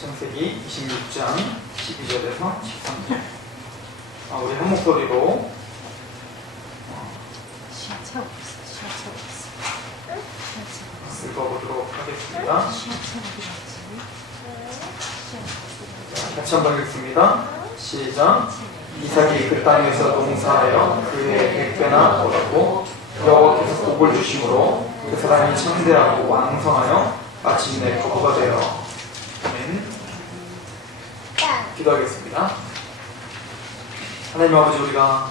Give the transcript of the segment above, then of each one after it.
창세기 26장 12절에서 13절. 우리 한 목소리로 읽어보도록 하겠습니다. 같이 한번 읽습니다. 시작. 이삭이 그 땅에서 농사하여 그의 100배나 얻었고 여호와께서 복을 주심으로 그 사람이 창대하고 왕성하여 마침내 거부가 되어. 아멘. 기도하겠습니다. 하나님 아버지, 우리가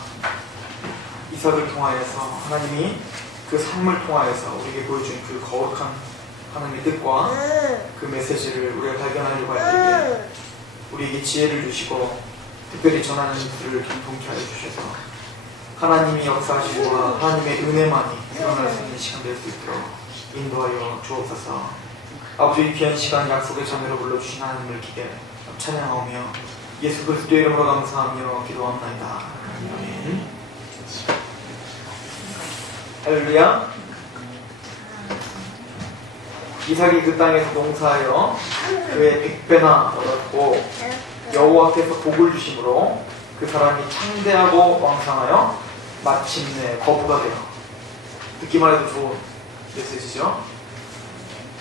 이삭을 통하여서 하나님이 그 삶을 통하여서 우리에게 보여준 그 거룩한 하나님의 뜻과 그 메시지를 우리가 발견하려고 할 때에 우리에게 지혜를 주시고 특별히 전하는 들을 경통케 하여 주셔서 하나님이 역사하시고 하나님의 은혜만이 일어날 수 있는 시간 될 수 있도록 인도하여 주옵소서. 아버지, 이 귀한 시간 약속의 자녀로 불러주신 하나님을 기대 찬양하며 예수 그리스도의 이름으로 감사하며 기도합나이다. 아멘. 할렐루야. 이삭이 그 땅에서 농사하여 그의 100배나 얻었고 여호와께서 복을 주심으로 그 사람이 창대하고 왕성하여 마침내 거부가 되어. 듣기만 해도 좋은 메시지죠.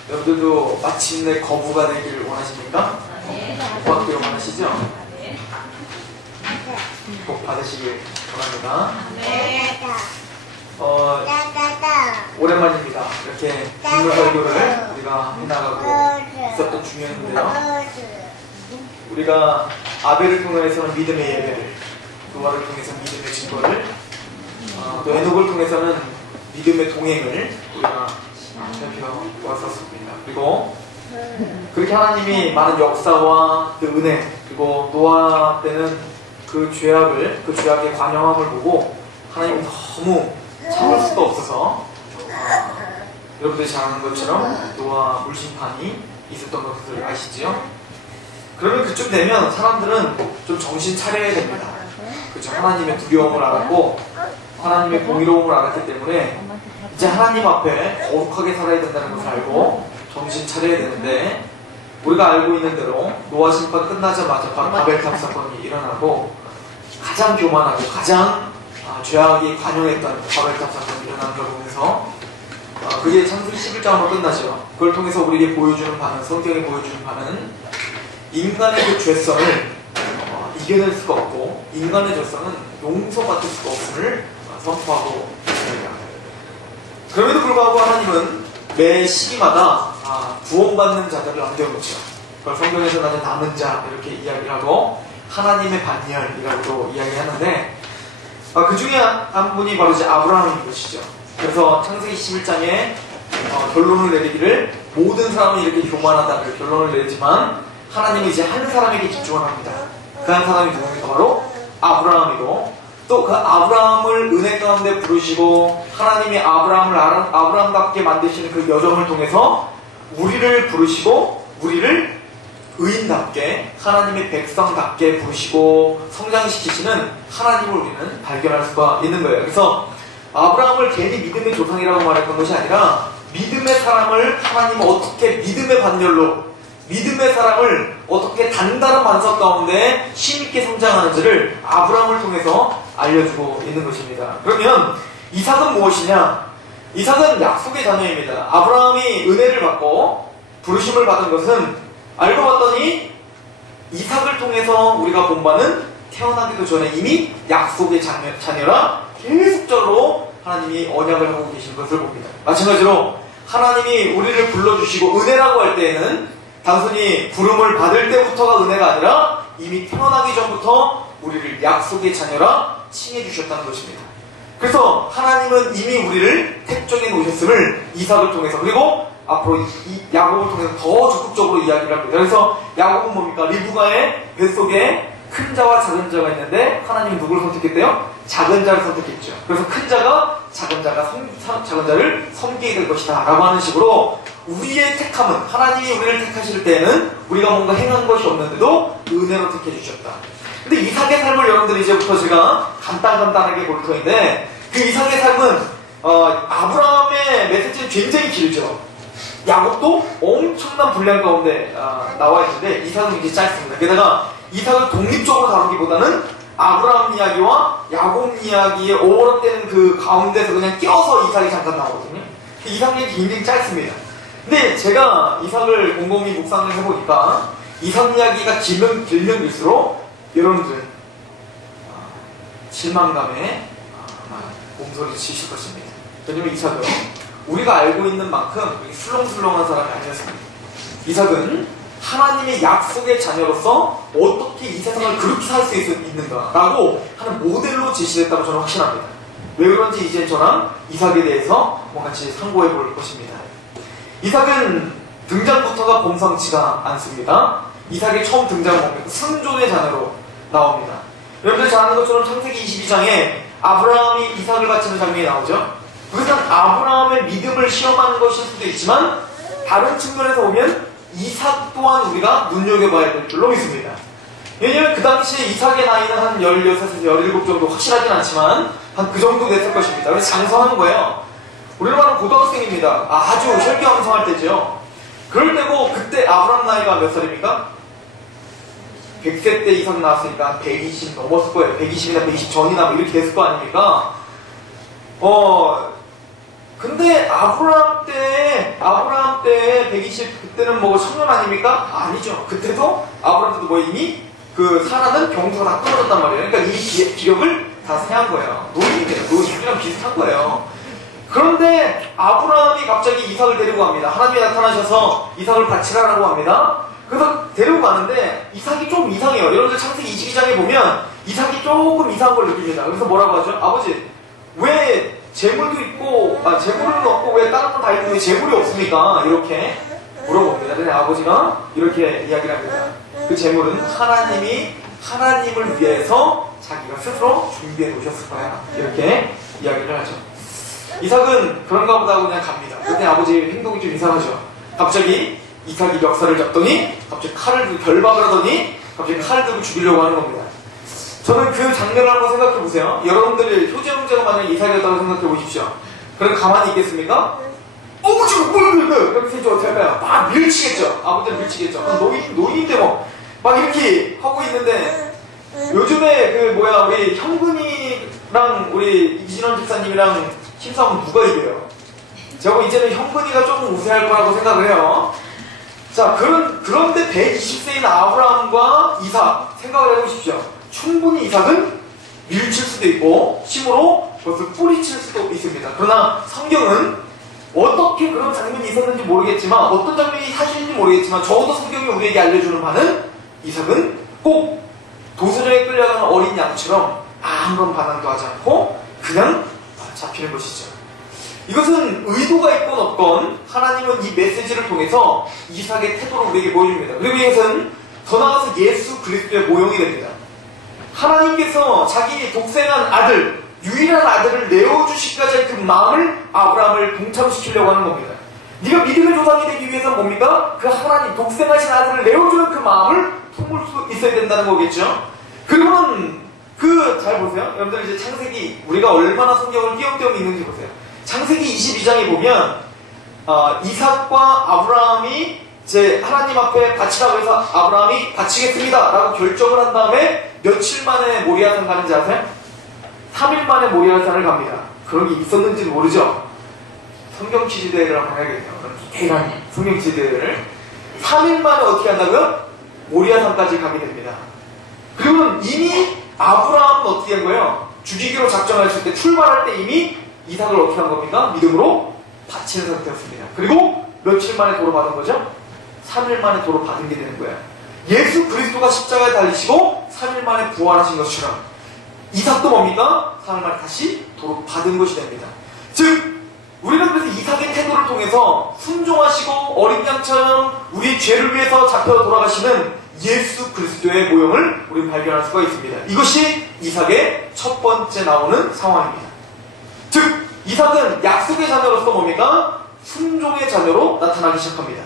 여러분들도 마침내 거부가 되기를 원하십니까? 복 받기를 원하시죠? 복 받으시길 바랍니다. 오랜만입니다. 이렇게 인물 설교를 우리가 해나가고 있었던 중이었는데요. 우리가 아벨을 통해서는 믿음의 예배를, 노아를 통해서 믿음의 증거를, 또 에녹을 통해서는 믿음의 동행을 우리가 살펴왔었습니다. 그리고 그렇게 하나님이 많은 역사와 그 은혜, 그리고 노아 때는 그 죄악의 관영함을 보고 하나님이 너무 참을 수가 없어서 여러분들이 잘 아는 것처럼 노아 물심판이 있었던 것을 아시지요? 그러면 그쯤 되면 사람들은 좀 정신 차려야 됩니다. 그렇죠? 하나님의 두려움을 알았고 하나님의 공의로움을 알았기 때문에 이제 하나님 앞에 거룩하게 살아야 된다는 것을 알고 정신 차려야 되는데, 우리가 알고 있는 대로 노아 심판 끝나자마자 바로 바벨탑 사건이 일어나고 가장 교만하고 가장 죄악이 관영했던 바벨탑 사건이 일어나는 걸 보면서 그게 창세기 11장으로 끝나죠. 그걸 통해서 우리에게 보여주는 바는, 성경이 보여주는 바는 인간의 그 죄성을 이겨낼 수가 없고 인간의 죄성은 용서받을 수가 없음을 선포하고 있습니다. 그럼에도 불구하고 하나님은 매 시기마다 구원받는 자들을 남겨놓죠. 그걸 성경에서 나는 남은 자 이렇게 이야기를 하고 하나님의 반열이라고도 이야기하는데, 그 중에 한 분이 바로 이제 아브라함인 것이죠. 그래서 창세기 11장에 결론을 내리기를 모든 사람은 이렇게 교만하다를 결론을 내리지만 하나님이 이제 한 사람에게 집중을 합니다. 그 한 사람이 누굽니까? 바로 아브라함이고, 또 그 아브라함을 은혜 가운데 부르시고 하나님이 아브라함을 아브라함답게 만드시는 그 여정을 통해서 우리를 부르시고 우리를 의인답게 하나님의 백성답게 부르시고 성장시키시는 하나님을 우리는 발견할 수가 있는 거예요. 그래서 아브라함을 괜히 믿음의 조상이라고 말했던 것이 아니라 믿음의 사람을 하나님은 어떻게 믿음의 반열로, 믿음의 사람을 어떻게 단단한 반석 가운데 힘있게 성장하는지를 아브라함을 통해서 알려주고 있는 것입니다. 그러면 이삭은 무엇이냐? 이삭은 약속의 자녀입니다. 아브라함이 은혜를 받고 부르심을 받은 것은 알고 봤더니 이삭을 통해서 우리가 본 바는 태어나기도 전에 이미 약속의 자녀라 계속적으로 하나님이 언약을 하고 계신 것을 봅니다. 마찬가지로 하나님이 우리를 불러주시고 은혜라고 할 때에는 단순히 부름을 받을 때부터가 은혜가 아니라 이미 태어나기 전부터 우리를 약속의 자녀라 칭해 주셨다는 것입니다. 그래서 하나님은 이미 우리를 택정해 놓으셨음을 이삭을 통해서, 그리고 앞으로 이 야곱을 통해서 더 적극적으로 이야기를 합니다. 그래서 야곱은 뭡니까? 리브가의 뱃속에 큰 자와 작은 자가 있는데 하나님은 누구를 선택했대요? 작은 자를 선택했죠. 그래서 큰 자가 작은 자를 섬기게 될 것이다 라고 하는 식으로 우리의 택함은, 하나님이 우리를 택하실 때는 우리가 뭔가 행한 것이 없는데도 은혜로 택해 주셨다. 근데 이삭의 삶을 여러분들이 이제부터 제가 간단하게 볼 터인데, 그 이삭의 삶은 아브라함의 메시지는 굉장히 길죠. 야곱도 엄청난 분량 가운데 나와 있는데 이삭은 굉장히 짧습니다. 게다가 이삭을 독립적으로 다루기보다는 아브라함 이야기와 야곱 이야기에 오버랩되는 그 가운데서 그냥 껴서 이삭이 잠깐 나오거든요. 이삭이 굉장히 짧습니다. 근데 제가 이삭을 곰곰이 묵상을 해보니까 이삭 이야기가 길면 길수록 여러분들 실망감에 몸소리 치실 것입니다. 왜냐면 이삭은 우리가 알고 있는 만큼 술렁술렁한 사람이 아니었습니다. 이삭은 하나님의 약속의 자녀로서 어떻게 이 세상을 그렇게 살 수 있는가라고 하는 모델로 제시됐다고 저는 확신합니다. 왜 그런지 이제 저랑 이삭에 대해서 같이 상고해 볼 것입니다. 이삭은 등장부터가 범상치가 않습니다. 이삭의 처음 등장은 뭡니까? 승존의 자녀로 나옵니다. 여러분들 잘 아는 것처럼 창세기 22장에 아브라함이 이삭을 바치는 장면이 나오죠. 그것은 아브라함의 믿음을 시험하는 것일 수도 있지만 다른 측면에서 보면 이삭 또한 우리가 눈여겨봐야 될 줄로 믿습니다. 왜냐하면 그 당시에 이삭의 나이는 한 16에서 17 정도 확실하진 않지만 한 그 정도 됐을 것입니다. 그래서 장성하는 거예요. 우리는 말하는 고등학생입니다. 아주 혈기왕성할 때죠. 그럴 때고 그때 아브라함 나이가 몇 살입니까? 100세 때 이삭 나왔으니까 120 넘었을 거예요. 120이나 120 전이나 뭐 이렇게 됐을 거 아닙니까? 근데 아브라함 때 120, 그때는 뭐 청년 아닙니까? 아니죠. 그때도 아브라함 때도 뭐 이미 그 사라는 병사가 다 끊어졌단 말이에요. 그러니까 이 기력을 다 세한 거예요. 노인이랑 비슷한 거예요. 그런데 아브라함이 갑자기 이삭을 데리고 갑니다. 하나님이 나타나셔서 이삭을 바치라라고 합니다. 그래서 데리고 가는데 이삭이 좀 이상해요. 여러분들 창세기 22장에 보면 이삭이 조금 이상한 걸 느낍니다. 그래서 뭐라고 하죠? 아버지, 왜 재물도 있고, 재물은 없고 왜 다른 건 다 있는데 왜 재물이 없습니까? 이렇게 물어봅니다. 근데 아버지가 이렇게 이야기를 합니다. 그 재물은 하나님을 위해서 자기가 스스로 준비해 놓으셨을 거야. 이렇게 이야기를 하죠. 이삭은 그런가 보다 하고 그냥 갑니다. 그때 아버지 행동이 좀 이상하죠. 갑자기 이삭이 멱살을 잡더니 갑자기 칼을 들고 결박을 하더니 갑자기 칼을 들고 죽이려고 하는 겁니다. 저는 그 장면을 한번 생각해 보세요. 여러분들 효재 형제가 만약에 이삭이었다고 생각해 보십시오. 그럼 가만히 있겠습니까? 지금 그럼 이제 어떻게 할까요? 막 밀치겠죠. 아버지는 밀치겠죠. 노인인데 뭐 막 이렇게 하고 있는데 요즘에 우리 형근이랑 우리 이진원 집사님이랑 힘싸움은 누가 이겨요? 제가 이제는 형근이가 조금 우세할 거라고 생각을 해요. 자, 그런데 120세인 아브라함과 이삭 생각을 해보십시오. 충분히 이삭은 밀칠 수도 있고 힘으로 그것을 뿌리칠 수도 있습니다. 그러나 성경은 어떻게 그런 장면이 있었는지 모르겠지만 어떤 장면이 사실인지 모르겠지만 적어도 성경이 우리에게 알려주는 바는 이삭은 꼭 도수정에 끌려가는 어린 양처럼 아무런 반항도 하지 않고 그냥 잡히는 것이죠. 이것은 의도가 있건 없건 하나님은 이 메시지를 통해서 이삭의 태도를 우리에게 보여줍니다. 그리고 이것은 더 나아가서 예수 그리스도의 모형이 됩니다. 하나님께서 자기 독생한 아들, 유일한 아들을 내어주시기까지 그 마음을 아브라함을 동참시키려고 하는 겁니다. 네가 믿음의 조상이 되기 위해서는 뭡니까? 그 하나님 독생하신 아들을 내어주는 그 마음을 품을 수 있어야 된다는 거겠죠. 그리고는 잘 보세요. 여러분들 이제 창세기 우리가 얼마나 성경을 띄엄띄엄 읽는지 보세요. 창세기 22장에 보면 이삭과 아브라함이 이제 하나님 앞에 바치라고 해서 아브라함이 바치겠습니다 라고 결정을 한 다음에 며칠 만에 모리아산 가는지 아세요? 3일 만에 모리아산을 갑니다. 그런 게 있었는지는 모르죠. 성경 지지대회를 한번 해야겠네요. 대단히 성경 지지대회를 3일 만에 어떻게 한다고요? 모리아산까지 가게 됩니다. 그리고는 이미 아브라함은 어떻게 한 거예요? 죽이기로 작정했을 때 출발할 때 이미 이삭을 어떻게 한 겁니까? 믿음으로 바치는 상태였습니다. 그리고 며칠 만에 도로 받은 거죠? 3일 만에 도로 받은 게 되는 거예요. 예수 그리스도가 십자가에 달리시고 3일 만에 부활하신 것처럼 이삭도 뭡니까? 3일 만에 다시 도로 받은 것이 됩니다. 즉 우리는 그래서 이삭의 태도를 통해서 순종하시고 어린 양처럼 우리의 죄를 위해서 잡혀 돌아가시는 예수 그리스도의 모형을 우리는 발견할 수가 있습니다. 이것이 이삭의 첫 번째 나오는 상황입니다. 즉 이삭은 약속의 자녀로서 뭡니까? 순종의 자녀로 나타나기 시작합니다.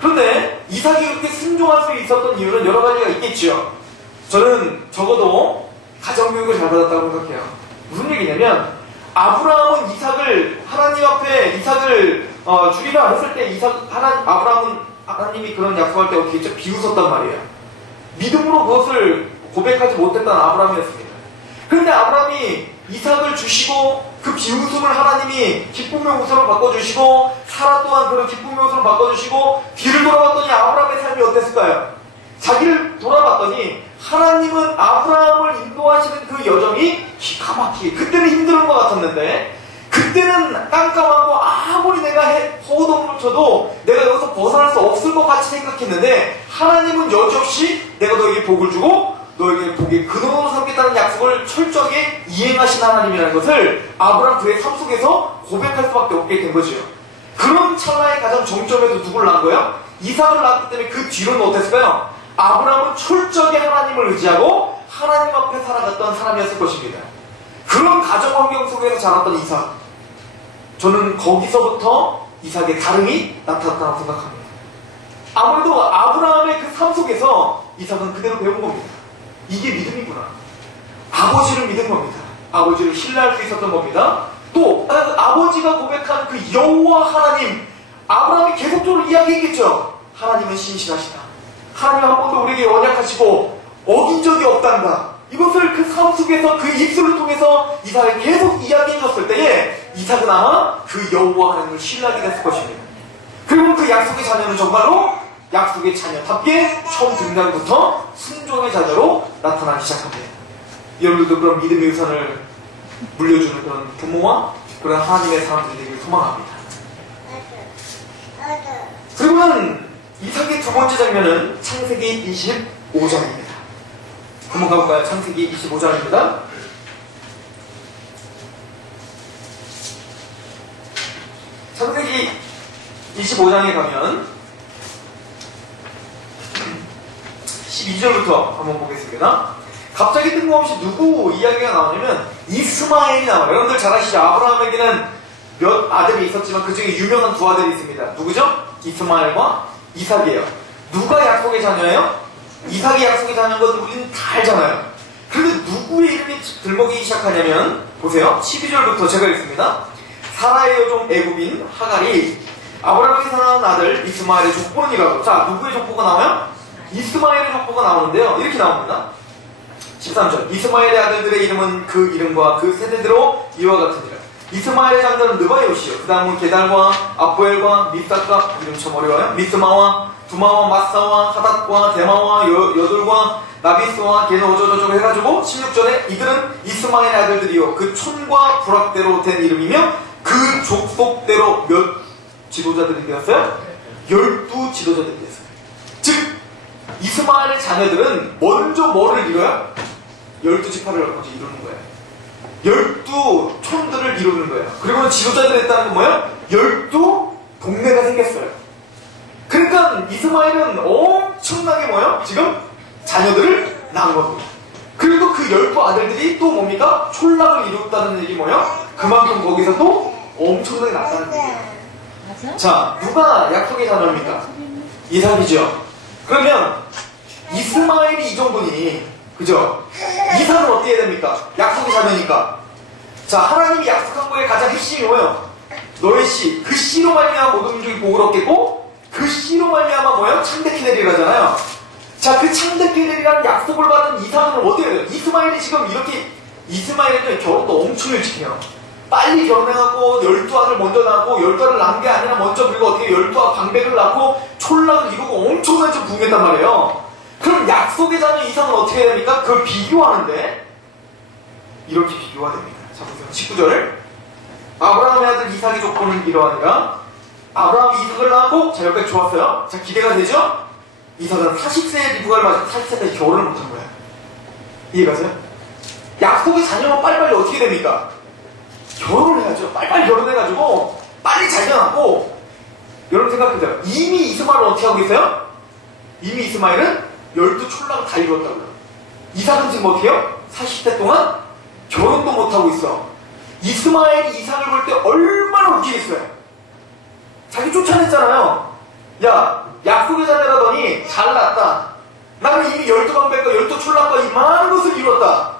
그런데 이삭이 그렇게 순종할 수 있었던 이유는 여러 가지가 있겠죠. 저는 적어도 가정교육을 잘 받았다고 생각해요. 무슨 얘기냐면 아브라함은 하나님 앞에 이삭을 주기가 안 했을 때 아브라함은 하나님이 그런 약속할 때 어떻게 했죠? 비웃었단 말이에요. 믿음으로 그것을 고백하지 못했던 아브라함이었습니다. 그런데 아브라함이 이삭을 주시고 그 비웃음을 하나님이 기쁨의 웃음으로 바꿔주시고 사라 또한 그런 기쁨의 웃음으로 바꿔주시고 뒤를 돌아봤더니 아브라함의 삶이 어땠을까요? 자기를 돌아봤더니 하나님은 아브라함을 인도하시는 그 여정이 기가 막히게 그때는 힘든 것 같았는데 그때는 깜깜하고 아무리 내가 허우덩을 쳐도 내가 여기서 벗어날 수 없을 것 같이 생각했는데 하나님은 여지없이 내가 너에게 복을 주고 너에게 복의 근원으로 삼겠다는 약속을 철저하게 이행하신 하나님이라는 것을 아브라함 그의 삶 속에서 고백할 수밖에 없게 된 거죠. 그런 찰나의 가장 정점에도 누구를 낳은 거예요? 이삭을 낳았기 때문에 그 뒤로는 어땠을까요? 아브라함은 철저하게 하나님을 의지하고 하나님 앞에 살아갔던 사람이었을 것입니다. 그런 가정 환경 속에서 자랐던 이삭, 저는 거기서부터 이삭의 다름이 나타났다고 생각합니다. 아무래도 아브라함의 그 삶 속에서 이삭은 그대로 배운 겁니다. 이게 믿음이구나. 아버지를 믿은 겁니다. 아버지를 신뢰할 수 있었던 겁니다. 또 아버지가 고백한 그 여호와 하나님, 아브라함이 계속적으로 이야기했겠죠. 하나님은 신실하시다. 하나님 한 번도 우리에게 언약하시고 어긴 적이 없단다. 이것을 그 삶 속에서 그 입술을 통해서 이삭이 계속 이야기해줬을 때에 이삭은 아마 그 여호와 하나님을 신뢰하게 됐을 것입니다. 그리고 그 약속의 자녀는 정말로 약속의 자녀답게 처음 등장부터 순종의 자녀로 나타나기 시작합니다. 여러분들도 그런 믿음의 유산을 물려주는 그런 부모와 그런 하나님의 사람들이 되기를 소망합니다. 그리고는 이삭의 두 번째 장면은 창세기 25장입니다. 한번 가볼까요? 창세기 25장입니다. 창세기 25장에 가면 12절부터 한번 보겠습니다. 갑자기 뜬금없이 누구 이야기가 나오냐면 이스마엘이 나와요. 여러분들 잘 아시죠? 아브라함에게는 몇 아들이 있었지만 그 중에 유명한 두 아들이 있습니다. 누구죠? 이스마엘과 이삭이에요. 누가 약속의 자녀예요? 이삭이 약속의 자녀인 건 우리는 다 알잖아요. 그런데 누구의 이름이 들먹이기 시작하냐면 보세요. 12절부터 제가 읽습니다. 사라의 여종 애굽인 하갈이 아브라함에게 낳은 아들 이스마엘의 족본이라고. 자, 누구의 족보가 나와요? 이스마엘의 족보가 나오는데요. 이렇게 나옵니다. 13절. 이스마엘의 아들들의 이름은 그 이름과 그 세대대로 이와 같으니라. 이스마엘의 장자는 느바요시요. 그 다음은 게달과 아포엘과 밉삭과 이름 참 어려워요. 미스마와 두마와 마사와 하닷과 데마와 여돌과 나비스와 걔는 어쩌저쩌고 해가지고 16절에 이들은 이스마엘의 아들들이요 그 촌과 부락대로 된 이름이며 그 족속대로 몇 지도자들이 되었어요? 12지도자들이 되었어요. 즉 이스마엘의 자녀들은 먼저 뭐를 이뤄요? 12지파를 먼저 이루는 거예요. 12촌들을 이루는 거예요. 그리고 지도자들이 했다는 건 뭐예요? 12동네가 생겼어요. 그러니까 이스마엘은 엄청나게 뭐예요? 지금 자녀들을 낳은 겁니다. 그리고 그 12아들들이 또 뭡니까? 촌락을 이뤘다는 얘기 뭐예요? 그만큼 거기서 또 엄청나게 낳았다는 얘기예요. 자, 누가 약속의 자녀입니까? 이삭이죠. 그러면 이스마엘이 이 정도니 그죠? 이삭은 어떻게 해야 됩니까? 약속의 자녀니까. 자, 하나님이 약속한 거에 가장 핵심이 뭐예요? 너의 씨, 그 씨로 말미암아 모든 민족이 복을 얻겠고 그 씨로 말미암아 뭐예요? 창대케 되리라잖아요. 자, 그 창대케 되리라는 약속을 받은 이삭은 어떻게 해요? 이스마엘이 지금 이렇게 이스마엘은 결혼도 엄청 일찍 해요. 빨리 결혼해갖고 12아들 먼저 낳고 12아들 낳은 게 아니라 먼저 그리고 어떻게 12아 방백을 낳고 촌락을 이루고 엄청나게 좀 부흥했단 말이에요. 그럼 약속의 자녀 이삭은 어떻게 해야 됩니까? 그걸 비교하는데 이렇게 비교가 됩니다. 자, 보세요. 19절. 아브라함의 아들 이삭의 족보는 이러하니라. 아브라함이 이삭을 낳았고, 자, 여기까지 좋았어요. 자, 기대가 되죠? 이삭은 40세에 미국을 맞아 40세까지 결혼을 못한 거예요. 이해가세요? 약속의 자녀만 빨리빨리 어떻게 됩니까? 결혼을 해야죠. 빨리빨리 결혼해가지고 빨리 자녀 낳고. 여러분 생각해보세요. 이미 이스마엘은 어떻게 하고 있어요? 이미 이스마엘은 12촌락을 다 이루었다고요. 이삭은 지금 어떻게 해요? 40대 동안 결혼도 못하고 있어. 이스마엘이 이삭을 볼 때 얼마나 웃기겠어요. 자기 쫓아냈잖아요. 야, 약속의 자녀라더니 잘났다. 나는 이미 12방백과 12촌락과 이 많은 것을 이뤘다.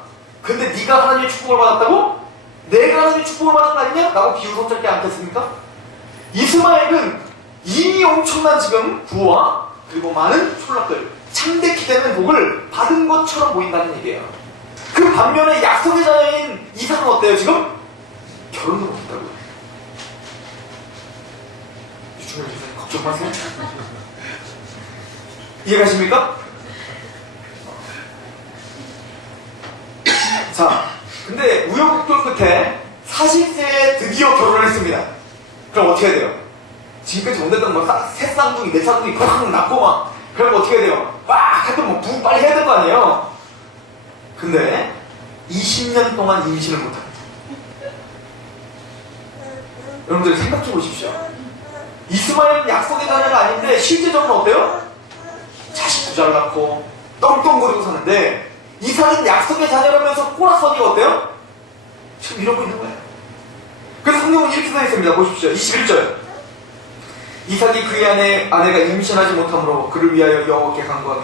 근데 네가 하나님의 축복을 받았다고? 내가 하나님의 축복을 받은 거 아니냐? 라고 비웃었지 않겠습니까? 이스마엘은 이미 엄청난 지금 부와 그리고 많은 촌락들, 창대케 되는 복을 받은 것처럼 보인다는 얘기예요. 그 반면에 약속의 자녀인 이삭은 어때요? 지금 결혼도 못했다고요. 유충현 기사님 걱정 마세요. 이해가십니까? 자, 근데 우여곡절 끝에 40세에 드디어 결혼을 했습니다. 그럼 어떻게 해야 돼요? 지금까지 못했던 뭐 새 쌍둥이, 네 쌍둥이 팍 낳고 막 그럼 어떻게 해야 돼요? 막 하여튼 뭐 부부 빨리 해야 될 거 아니에요? 근데 20년 동안 임신을 못합니다. 여러분들 생각해 보십시오. 이스마엘은 약속의 자녀가 아닌데 실제적으로 어때요? 자식 부자를 낳고 떵떵거리고 사는데 이삭은 약속의 자녀라면서 꼬라서니가 어때요? 지금 이러고 있는 거예요. 그래서 성경은 이렇게 되어 있습니다. 보십시오. 21절. 이삭이 그의 아내가 임신하지 못하므로 그를 위하여 여호와께 간구하며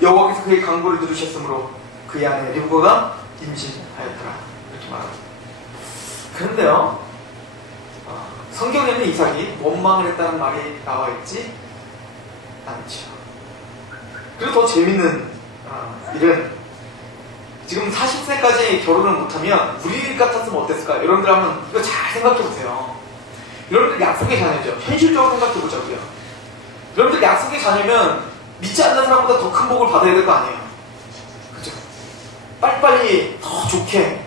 여호와께서 그의 간구를 들으셨으므로 그의 아내 리브가가 임신하였더라. 이렇게 말합니다. 그런데요, 성경에는 이삭이 원망을 했다는 말이 나와 있지 않죠. 그리고 더 재밌는 일은 지금 40세까지 결혼을 못하면 우리 같았으면 어땠을까요? 여러분들 한번 이거 잘 생각해보세요. 여러분들 약속의 자녀죠. 현실적으로 생각해보자고요. 여러분들 약속의 자녀면 믿지 않는 사람보다 더 큰 복을 받아야 될 거 아니에요. 그죠? 빨리빨리 더 좋게.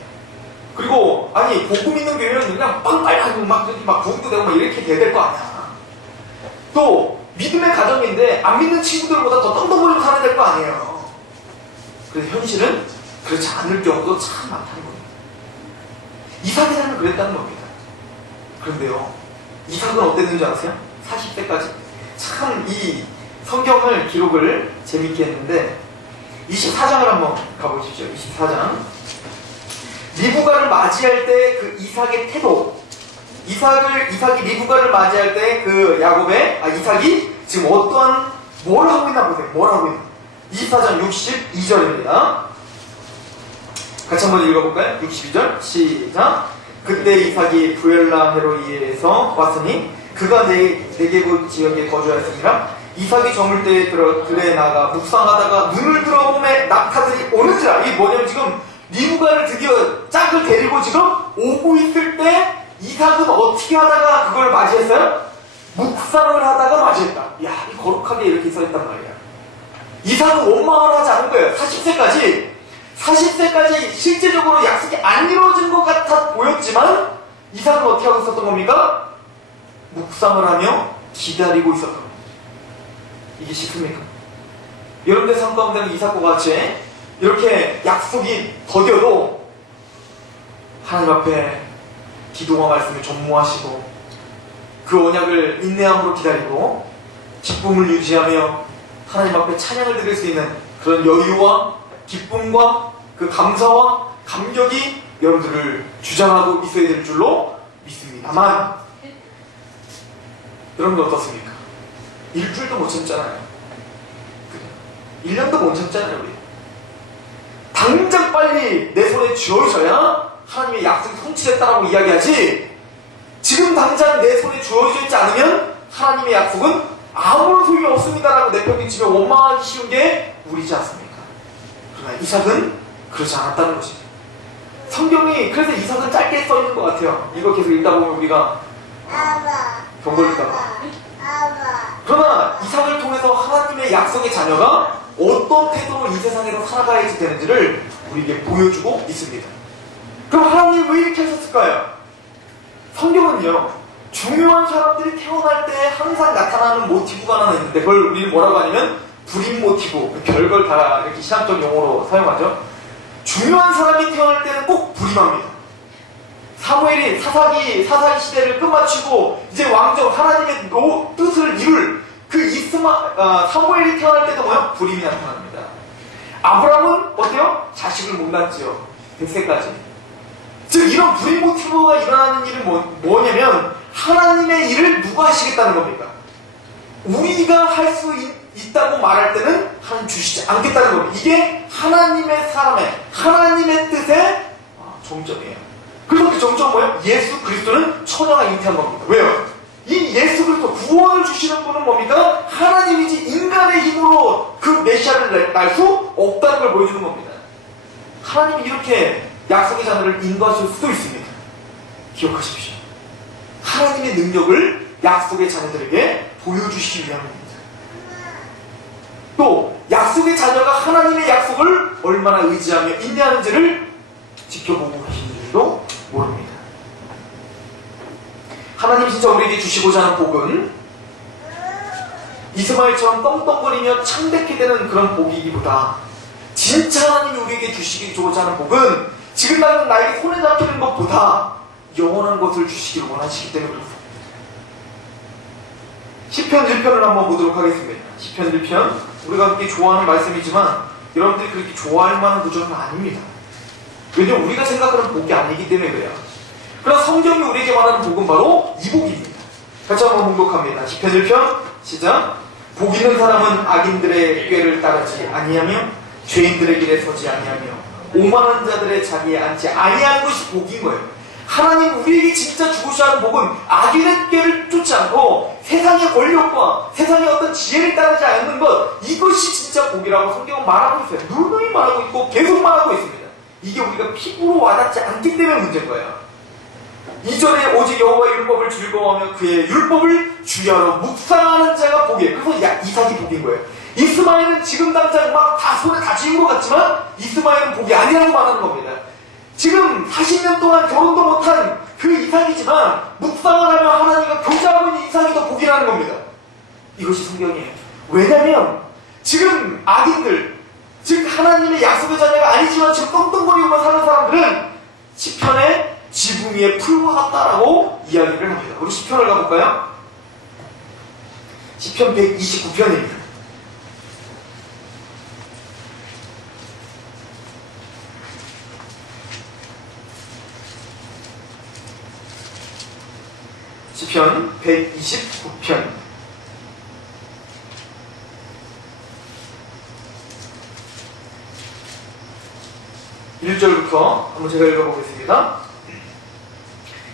그리고 아니 복음 있는 교회는 그냥 빨리 막 부흥도 되고 막 이렇게 돼야 될 거 아니야. 또 믿음의 가정인데 안 믿는 친구들보다 더 떵떵거리고 살아야 될 거 아니에요. 그래서 현실은 그렇지 않을 경우도 참 많다는 겁니다. 이삭의 삶은 그랬다는 겁니다. 그런데요, 이삭은 어땠는지 아세요? 40세까지 참 이 성경을 기록을 재밌게 했는데 24장을 한번 가보십시오. 24장. 리브가를 맞이할 때 그 이삭의 태도, 이삭이 리브가를 맞이할 때 그 이삭이 지금 어떠한 뭘 하고 있나 보세요. 뭘 하고 있나. 24장 62절입니다. 같이 한번 읽어볼까요? 62절 시작. 그때 이삭이 부엘라헤로이에서 왔으니 그가 네게브 지역에 거주하였으니라. 이삭이 저물 때에 들에 나가 묵상하다가 눈을 들어보매 낙타들이 오는지라. 이게 뭐냐면 지금 리브가를 드디어 짝을 데리고 지금 오고 있을 때 이삭은 어떻게 하다가 그걸 맞이했어요? 묵상을 하다가 맞이했다. 이야, 이 거룩하게 이렇게 써있단 말이야. 이삭은 원망을 하지 않은 거예요. 40세까지 실제적으로 약속이 안 이루어진 것 같아 보였지만 이삭은 어떻게 하고 있었던 겁니까? 묵상을 하며 기다리고 있었던 겁니다. 이게 쉽습니까? 여러분들 삶 가운데는 이삭과 같이 이렇게 약속이 더뎌도 하나님 앞에 기도와 말씀을 전무하시고 그 언약을 인내함으로 기다리고 기쁨을 유지하며 하나님 앞에 찬양을 드릴 수 있는 그런 여유와 기쁨과 그 감사와 감격이 여러분들을 주장하고 있어야 될 줄로 믿습니다만 여러분들 어떻습니까? 일주일도 못 참잖아요. 1년도 못 참잖아요. 우리. 당장 빨리 내 손에 쥐어져야 하나님의 약속이 성취됐다라고 이야기하지, 지금 당장 내 손에 쥐어져 있지 않으면 하나님의 약속은 아무런 소용이 없습니다라고 내팽개치며 원망하기 쉬운 게 우리지 않습니까? 그러나 이삭은 그렇지 않았다는 것이죠. 성경이 그래서 이삭은 짧게 써있는 것 같아요. 이거 계속 읽다 보면 우리가 병 걸릴까봐. 그러나 이삭을 통해서 하나님의 약속의 자녀가 어떤 태도로 이 세상에서 살아가야지 되는지를 우리에게 보여주고 있습니다. 그럼 하나님이 왜 이렇게 하셨을까요? 성경은요, 중요한 사람들이 태어날 때 항상 나타나는 모티브가 하나 있는데 그걸 우리는 뭐라고 하냐면 불임 모티브, 별걸 다 이렇게 신학적 용어로 사용하죠. 중요한 사람이 태어날 때는 꼭 불임합니다. 사무엘이 사사기 시대를 끝마치고 이제 왕정 하나님의 뜻을 이룰 그 사무엘이 태어날 때도 뭐요? 불임이 나타납니다. 아브라함은 어때요? 자식을 못 낳지요. 100세까지. 즉 이런 불임 모티브가 일어나는 일은 뭐냐면 하나님의 일을 누가 하시겠다는 겁니까? 우리가 할 수 있다고 말할 때는 하나님 주시지 않겠다는 겁니다. 이게 하나님의 뜻의 정점이에요. 그래서 그 정점은 뭐예요? 예수 그리스도는 처녀가 잉태한 겁니다. 왜요? 이 예수 구원을 주시는 분은 뭡니까? 하나님이지 인간의 힘으로 그 메시아를 날 수 없다는 걸 보여주는 겁니다. 하나님이 이렇게 약속의 자녀를 인도하실 수도 있습니다. 기억하십시오. 하나님의 능력을 약속의 자녀들에게 보여주시기 위함입니다. 또 약속의 자녀가 하나님의 약속을 얼마나 의지하며 인내하는지를 지켜보고 계신 줄도 모릅니다. 하나님 진짜 우리에게 주시고자 하는 복은 이스마엘처럼 떵떵거리며 창백해 되는 그런 복이기보다 진짜 하나님이 우리에게 주시고자 하는 복은 지금 당장 나에게 손에 잡히는 것보다 영원한 것을 주시기를 원하시기 때문에 그렇습니다. 시편 1편을 한번 보도록 하겠습니다. 시편 1편, 우리가 그렇게 좋아하는 말씀이지만 여러분들이 그렇게 좋아할 만한 구절은 아닙니다. 왜냐하면 우리가 생각하는 복이 아니기 때문에 그래요. 그러나 성경이 우리에게 말하는 복은 바로 이 복입니다. 같이 한번 봉독합니다. 시편 1편 시작. 복 있는 사람은 악인들의 꾀를 따르지 아니하며 죄인들의 길에 서지 아니하며 오만한 자들의 자리에 앉지 아니하는 것이 복인 거예요. 하나님 우리에게 진짜 주고자 하는 복은 악인의 꾀를 쫓지 않고 세상의 권력과 세상의 어떤 지혜를 따르지 않는 것, 이것이 진짜 복이라고 성경은 말하고 있어요. 누누이 말하고 있고 계속 말하고 있습니다. 이게 우리가 피부로 와닿지 않기 때문에 문제인 거예요. 2절에 오직 여호와의 율법을 즐거워하며 그의 율법을 주야로 묵상하는 자가 복이에요. 그래서 이삭이 복인 거예요. 이스마엘은 지금 당장 막 다 손에 다 쥐은 것 같지만 이스마엘은 복이 아니라고 말하는 겁니다. 지금 40년 동안 결혼도 못한 그 이삭이지만 묵상을 하며 하나님과 교제하고 있는 이삭이 더 복이라는 겁니다. 이것이 성경이에요. 왜냐면 지금 악인들, 즉 하나님의 약속의 자녀가 아니지만 지금 떵떵거리고만 사는 사람들은 시편의 지붕 위에 풀과 같다라고 이야기를 합니다. 우리 시편을 가볼까요? 시편 129편입니다. 시편 129편 1절부터 한번 제가 읽어보겠습니다.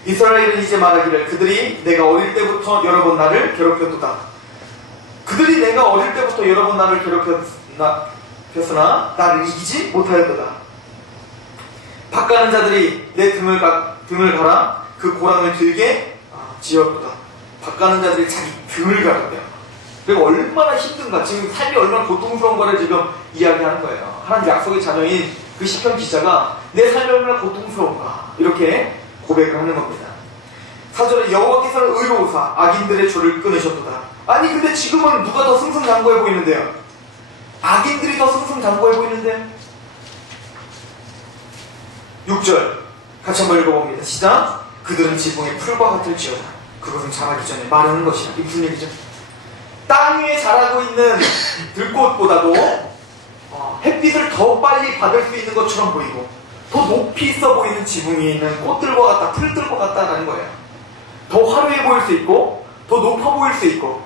이스라엘은 이제 말하기를 그들이 내가 어릴 때부터 여러 번 나를 괴롭혔도다. 그들이 내가 어릴 때부터 여러 번 나를 괴롭혔으나 나를 이기지 못하였도다. 밭가는 자들이 내 등을 갈아 그 고랑을 들게 지었도다. 밭가는 자들이 자기 등을 갈았대요. 그리고 얼마나 힘든가, 지금 삶이 얼마나 고통스러운 거를 지금 이야기하는 거예요. 하나님 약속의 자녀인 그 시편 기자가 내 삶이 얼마나 고통스러운가 이렇게 고백을 하는 겁니다. 4절에 여호와께서는 의로우사 악인들의 조를 끊으셨도다. 아니 근데 지금은 누가 더 승승장구해 보이는데요? 악인들이 더 승승장구해 보이는데요? 6절 같이 한번 읽어봅니다. 시작. 그들은 지붕의 풀과 같을지어다. 그것은 자라기 전에 마르는 것이라. 이게 무슨 얘기죠? 땅 위에 자라고 있는 들꽃보다도 햇빛을 더 빨리 받을 수 있는 것처럼 보이고 더 높이 있어 보이는 지붕 위에 있는 꽃들과 같다, 풀들과 같다라는 거예요. 더 화려해 보일 수 있고 더 높아 보일 수 있고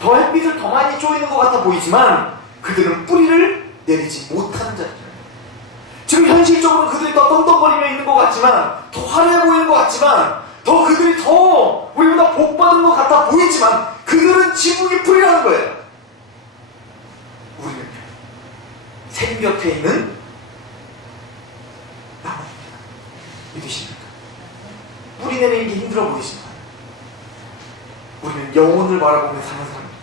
더 햇빛을 더 많이 쪼이는 것 같아 보이지만 그들은 뿌리를 내리지 못하는 자들이에요. 지금 현실적으로 그들이 더 떵떵거리며 있는 것 같지만 더 화려해 보이는 것 같지만 더 그들이 더 우리보다 복받은 것 같아 보이지만 그들은 지붕의 풀이라는 거예요. 우리는 샘 곁에 있는 나무입니다. 믿으십니까? 뿌리 내리는 게 힘들어 보이지만 우리는 영혼을 바라보며 사는 사람입니다.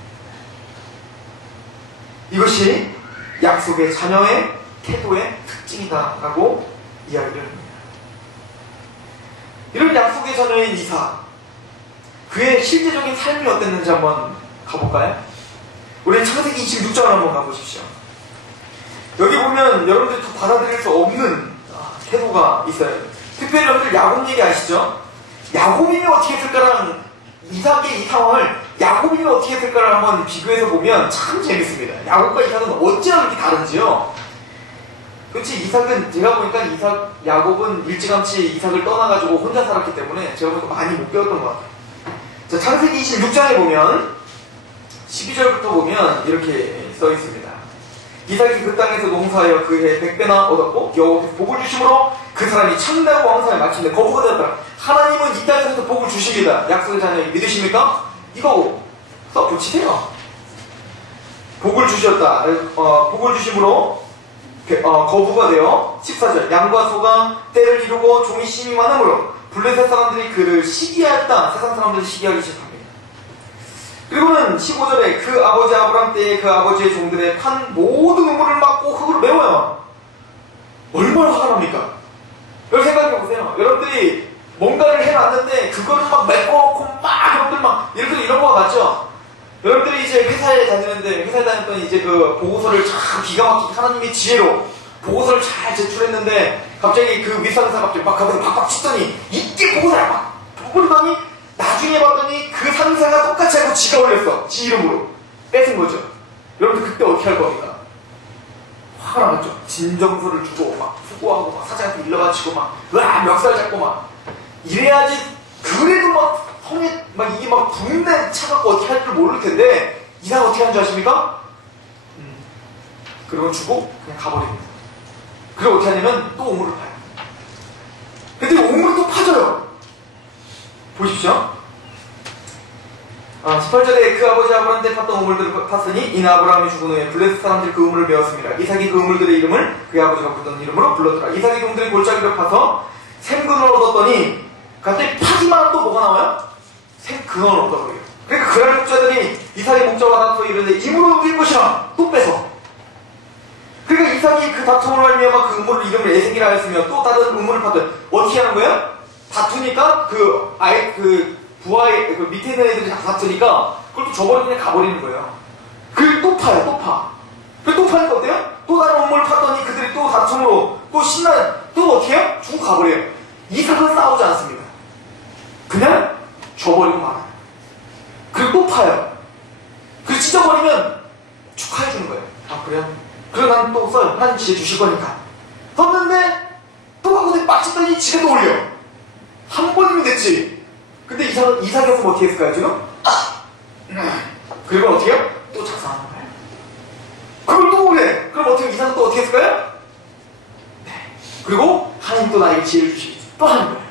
이것이 약속의 자녀의 태도의 특징이다라고 이야기를 합니다. 이런 약속의 자녀인 이삭, 그의 실제적인 삶이 어땠는지 한번 가볼까요? 우리는 창세기 26장 한번 가보십시오. 여기 보면 여러분들이 더 받아들일 수 없는 태도가 있어요. 특별히 여러분들 야곱 얘기 아시죠? 야곱이면 어떻게 했을까랑 이삭의 이 상황을 야곱이면 어떻게 했을까를 한번 비교해서 보면 참 재밌습니다. 야곱과 이삭은 어찌나 그렇게 다른지요? 그렇지, 이삭은 제가 보니까 야곱은 일찌감치 이삭을 떠나가지고 혼자 살았기 때문에 제가 보니까 많이 못 배웠던 것 같아요. 자, 창세기 26장에 보면 12절부터 보면 이렇게 써 있습니다. 이삭이 그 땅에서 농사하여 그해 100배나 얻었고 여호와께서 복을 주심으로 그 사람이 창대하고 왕성하게 마침내 거부가 되었다. 하나님은 이 땅에서 복을 주십니다. 약속의 자녀에게 믿으십니까? 이거 써 붙이세요. 복을 주셨다. 복을 주심으로 거부가 되어 14절 양과 소가 때를 이루고 종이 심이 많음으로 블레셋 사람들이 그를 시기하였다. 세상 사람들이 시기하기 시작합니다. 그리고는 15절에 그 아버지 아브람 때에 그 아버지의 종들의 판 모든 우물을 막고 흙으로 메워요. 얼마나 화가 납니까? 여러분 생각해보세요. 여러분들이 뭔가를 해놨는데 그거를 막 메꿔놓고 막 여러분들 막 예를 들어 이런 거 맞죠? 여러분들이 이제 회사에 다녔더니 이제 그 보고서를 참 기가 막히게 하나님의 지혜로 보고서를 잘 제출했는데 갑자기 그 윗상사가 갑자기 막 가면서 박박 치더니 이게 보고서야 막 보고더니 나중에 봤더니 그 상사가 똑같이 하고 지가 올렸어. 지 이름으로 뺏은 거죠. 여러분들 그때 어떻게 할 겁니까? 화가 나겠죠. 진정서를 주고 막 수고하고 막 사장한테 일러바치고 막 멱살 잡고 막 이래야지. 그래도 막 성에 막 이게 막 분내 차갖고 어떻게 할 줄 모를 텐데 이 사람 어떻게 하는 줄 아십니까? 그러고 주고 그냥 가버립니다. 그리고 어떻게 하냐면 또 우물을 파요. 근데 우물을 또 파져요. 보십시오. 18절에 그 아버지 아브라함 때 팠던 우물들을 팠으니 이는 아브라함이 죽은 후에 블레셋 사람들이 그 우물을 메웠습니다. 이삭이 그 우물들의 이름을 그의 아버지가 부르던 이름으로 불렀더라. 이삭이 종들이 골짜기를 파서 샘근을 얻었더니 갑자기 파기만 또 뭐가 나와요? 샘근을 얻어버려요. 그러니까 그날 목자들이 이삭의 목자와 다투어 이르되 이 물을 누릴 것이라 또 뺏어. 그러니까 이삭이 그 다툼으로 말미암아 그 우물을 이름을 에색이라 하였으며 또 다른 우물을 파든 어떻게 하는 거예요? 다투니까 그 부하의 그 밑에 있는 애들이 다 다투니까 그걸 또 저버리고 그냥 가버리는 거예요. 그걸 또 파요. 또 파. 그걸 또 파니까 어때요? 또 다른 우물을 팠더니 그들이 또 다툼으로 또 신난 또 어떻게 해요? 주고 가버려요. 이삭은 싸우지 않습니다. 그냥 줘버리고 말아요. 그리고 또 파요. 그리고 찢어버리면 축하해주는 거예요. 아 그래요? 그리고 나는 또 써요. 하나님 지혜 주실 거니까. 썼는데 또 하고 빡쳤더니 지혜도 올려. 한 번이면 됐지. 근데 이삭에서 뭐 어떻게 했을까요 지금? 그리고 어떻게 해요? 또 작성하는 거예요. 그걸 또 올래. 그럼 어떻게 이삭은 또 어떻게 했을까요? 네. 그리고 하나님 또 나에게 지혜를 주시겠지. 또 하는 거예요.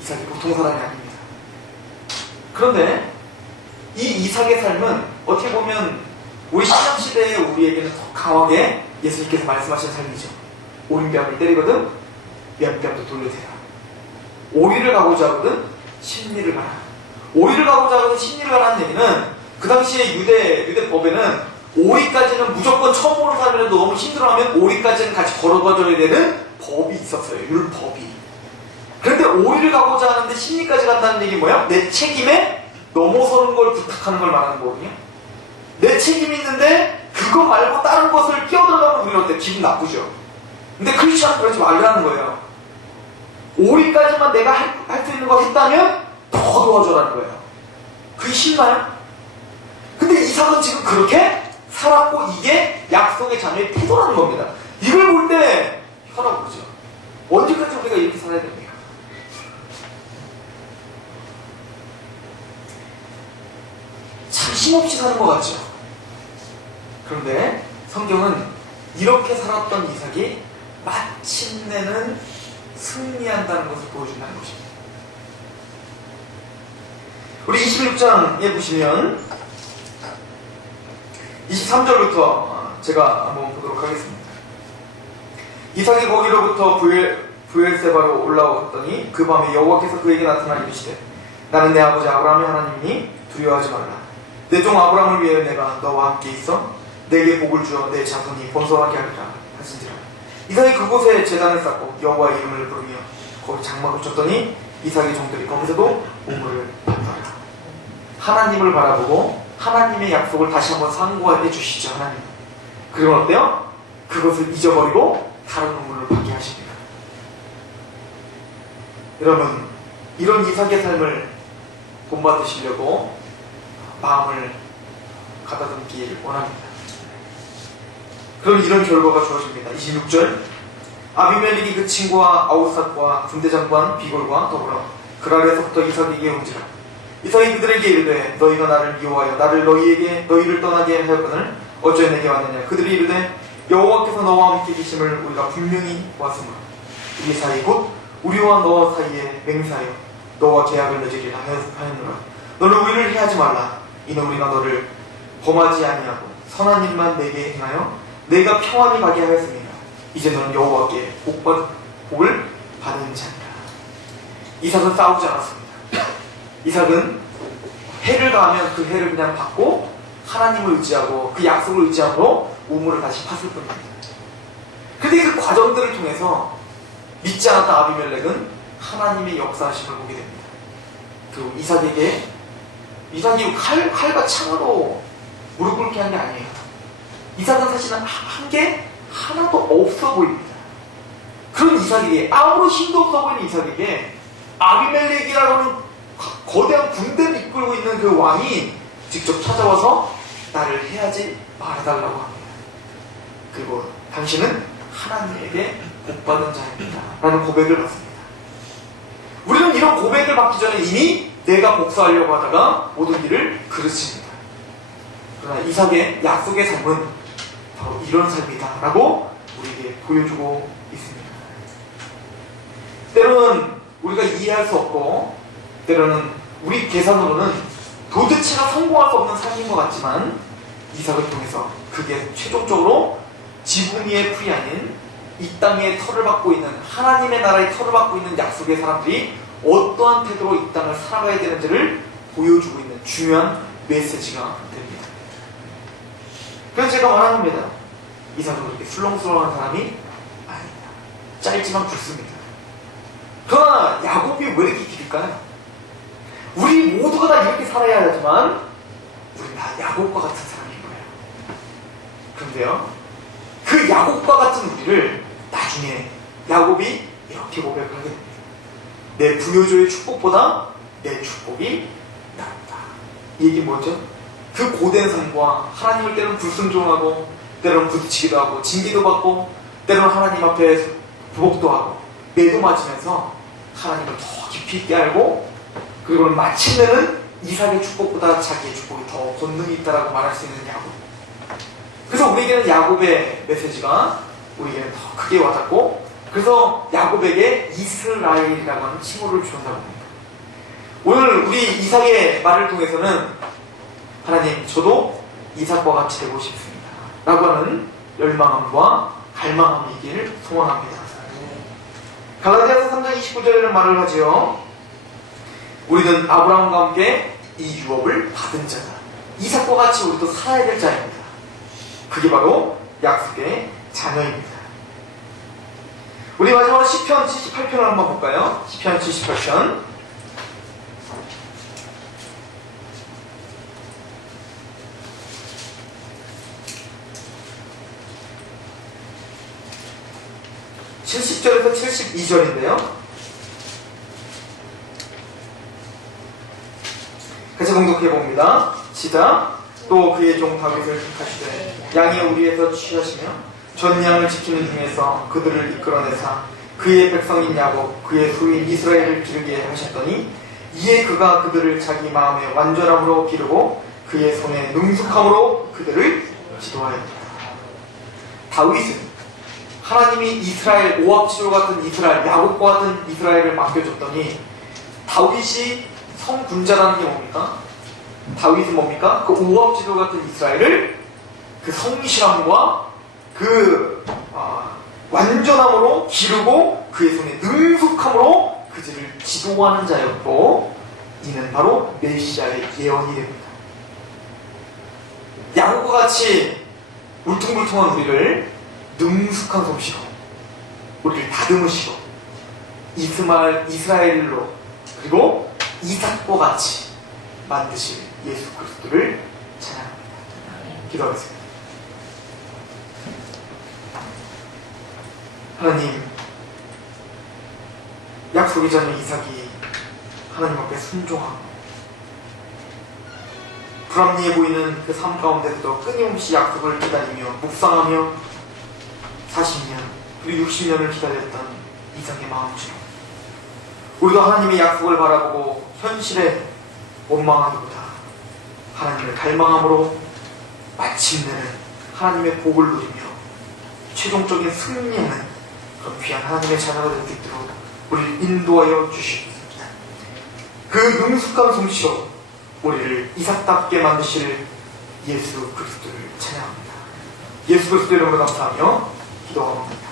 이삭이 보통 사람이 아닙니다. 그런데 이 이삭의 삶은 어떻게 보면 우리 신약시대의 우리에게는 더 강하게 예수님께서 말씀하신 삶이죠. 오른뺨을 때리거든 왼뺨도 돌려대라. 오리를 가고자 하거든 심리를 가라. 오리를 가고자 하거든 심리를 가라는 얘기는 그 당시에 유대 법에는 오리까지는 무조건 처음 보는 사람이라도 너무 힘들어하면 오리까지는 같이 걸어가줘야 되는 법이 있었어요. 율법이. 그런데 오리를 가고자 하는데 심리까지 간다는 얘기 뭐야? 내 책임에 넘어서는 걸 부탁하는 걸 말하는 거거든요. 내 책임이 있는데 그거 말고 다른 것을 끼어들어가면 우리는 어때? 기분 나쁘죠. 근데 크리스천은 그러지 말라는 거예요. 오리까지만 내가 할 수 있는 거 했다면 더 도와줘라는 거예요. 그게 쉽나요? 근데 이삭은 지금 그렇게 살았고 이게 약속의 자녀의 태도라는 겁니다. 이걸 볼 때 혀라고 그러죠. 언제까지 우리가 이렇게 살아야 됩니까? 참 힘없이 사는 것 같죠? 그런데 성경은 이렇게 살았던 이삭이 마침내는 승리한다는 것을 보여준다는 것입니다. 우리 26장에 보시면 23절부터 제가 한번 보도록 하겠습니다. 이삭이 거기로부터 부엘세바로 올라왔더니 그 밤에 여호와께서 그에게 나타나 이르시되 나는 내 아버지 아브라함의 하나님이니 두려워하지 말라. 내 종 아브라함을 위하여 내가 너와 함께 있어 내게 복을 주어 내 자손이 번성하게 하리라 하신지라. 이삭이 그곳에 제단을 쌓고 여호와의 이름을 부르며 거기 장막을 쳤더니 이삭의 종들이 거기서도 우물을 받더라. 하나님을 바라보고 하나님의 약속을 다시 한번 상고할 때 주시죠. 하나님. 그러면 어때요? 그것을 잊어버리고 다른 우물을 받게 하십니다. 여러분 이런 이삭의 삶을 본받으시려고 마음을 가다듬기 원합니다. 그럼 이런 결과가 주어집니다. 26절 아비멜렉이 그 친구와 아우삿과 군대장관 비골과 더불어 그랄에서부터 이삭에게 온지라. 이삭이 그들에게 이르되 너희가 나를 미워하여 너희를 떠나게 하였거늘 어찌 내게 왔느냐. 그들이 이르되 여호와께서 너와 함께 계심을 우리가 분명히 보았으므로 우리 사이 곧 우리와 너 사이에 맹세하여 너와 계약을 맺으리라 하였노라. 너는 의를 해하지 말라. 이는 우리가 너를 범하지 아니하고 선한 일만 내게 행하여 내가 평안히 가게 하였습니다. 이제 너는 여호와께 복을 받은 자니라. 이삭은 싸우지 않았습니다. 이삭은 해를 가하면 그 해를 그냥 받고 하나님을 의지하고 그 약속을 의지함으로 우물을 다시 팠을 뿐입니다. 그런데 그 과정들을 통해서 믿지 않았던 아비멜렉은 하나님의 역사하심을 보게 됩니다. 그리고 이삭이 칼과 창으로 무릎 꿇게 한 게 아니에요. 이삭은 사실은 한 게 하나도 없어 보입니다. 그런 이삭에게, 아무런 힘도 없어 보이는 이삭에게 아비멜렉이라고 하는 거대한 군대를 이끌고 있는 그 왕이 직접 찾아와서 나를 해하지 말아달라고 합니다. 그리고 당신은 하나님에게 복받은 자입니다 라는 고백을 받습니다. 우리는 이런 고백을 받기 전에 이미 내가 복수하려고 하다가 모든 일을 그르칩니다. 그러나 이삭의 약속의 삶은 바로 이런 삶이다 라고 우리에게 보여주고 있습니다. 때로는 우리가 이해할 수 없고 때로는 우리 계산으로는 도대체가 성공할 수 없는 삶인 것 같지만 이삭을 통해서 그게 최종적으로 지붕 위의 풀이 아닌 이 땅의 털을 받고 있는 하나님의 나라의 털을 받고 있는 약속의 사람들이 어떠한 태도로 이 땅을 살아가야 되는지를 보여주고 있는 중요한 메시지가 됩니다. 그래서 제가 말합니다. 이삭은 그렇게 술렁술렁한 사람이 아닙니다. 짧지만 굵습니다. 그러나 야곱이 왜 이렇게 길까요? 우리 모두가 다 이렇게 살아야 하지만 우리는 다 야곱과 같은 사람인 거예요. 그런데요, 그 야곱과 같은 우리를 나중에 야곱이 이렇게 고백을 하게 됩니다. 내 부요조의 축복보다 내 축복이 낫다. 이 얘기 뭐죠? 그 고된 삶과 하나님을 때로는 불순종하고 때로는 부딪히기도 하고 징계도 받고 때로는 하나님 앞에 부복도 하고 매도 맞으면서 하나님을 더 깊이 있게 알고 그리고 마침내는 이삭의 축복보다 자기의 축복이 더 권능이 있다라고 말할 수 있는 야곱. 그래서 우리에게는 야곱의 메시지가 우리에게는 더 크게 와닿고 그래서 야곱에게 이스라엘이라고 하는 칭호를 주었다고 합니다. 오늘 우리 이삭의 말을 통해서는 하나님, 저도 이삭과 같이 되고 싶습니다 라고 하는 열망함과 갈망함이길 소원합니다. 갈라디아서 3장 29절에는 말을 하지요. 우리는 아브라함과 함께 이 유업을 받은 자다. 이삭과 같이 우리도 살아야 될 자입니다. 그게 바로 약속의 자녀입니다. 우리 마지막으로 시편 78편을 한번 볼까요? 시편 78편 70절에서 72절인데요. 같이 공독해봅니다. 시작. 또 그의 종 다윗을 택하시되 양의 우리에서 취하시며 전 양을 지키는 중에서 그들을 이끌어내사 그의 백성인 야곱 그의 후인 이스라엘을 기르게 하셨더니 이에 그가 그들을 자기 마음의 완전함으로 기르고 그의 손의 능숙함으로 그들을 지도하였다. 다윗은 하나님이 이스라엘, 오합지졸 같은 이스라엘, 야곱과 같은 이스라엘을 맡겨줬더니 다윗이 성군자라는 게 뭡니까? 다윗은 뭡니까? 그 오합지졸 같은 이스라엘을 그 성실함과 그 완전함으로 기르고 그의 손에 능숙함으로 그들을 지도하는 자였고 이는 바로 메시아의 예언이 됩니다. 야곱과 같이 울퉁불퉁한 우리를 능숙한 솜씨로 우리를 다듬으시고 이스라엘로 그리고 이삭과 같이 만드실 예수 그리스도를 찬양합니다. 기도하겠습니다. 하나님, 약속의 자녀 이삭이 하나님 앞에 순종하고 불합리해 보이는 그 삶 가운데서도 끊임없이 약속을 기다리며 묵상하며 40년 그리고 60년을 기다렸던 이삭의 마음처럼 우리도 하나님의 약속을 바라보고 현실에 원망하기보다 하나님을 갈망함으로 마침내는 하나님의 복을 누리며 최종적인 승리하는 그런 귀한 하나님의 자녀가 될 수 있도록 우리를 인도하여 주시옵소서. 그 능숙한 솜씨로 우리를 이삭답게 만드실 예수 그리스도를 찬양합니다. 예수 그리스도 이름으로 감사하며 기도합니다.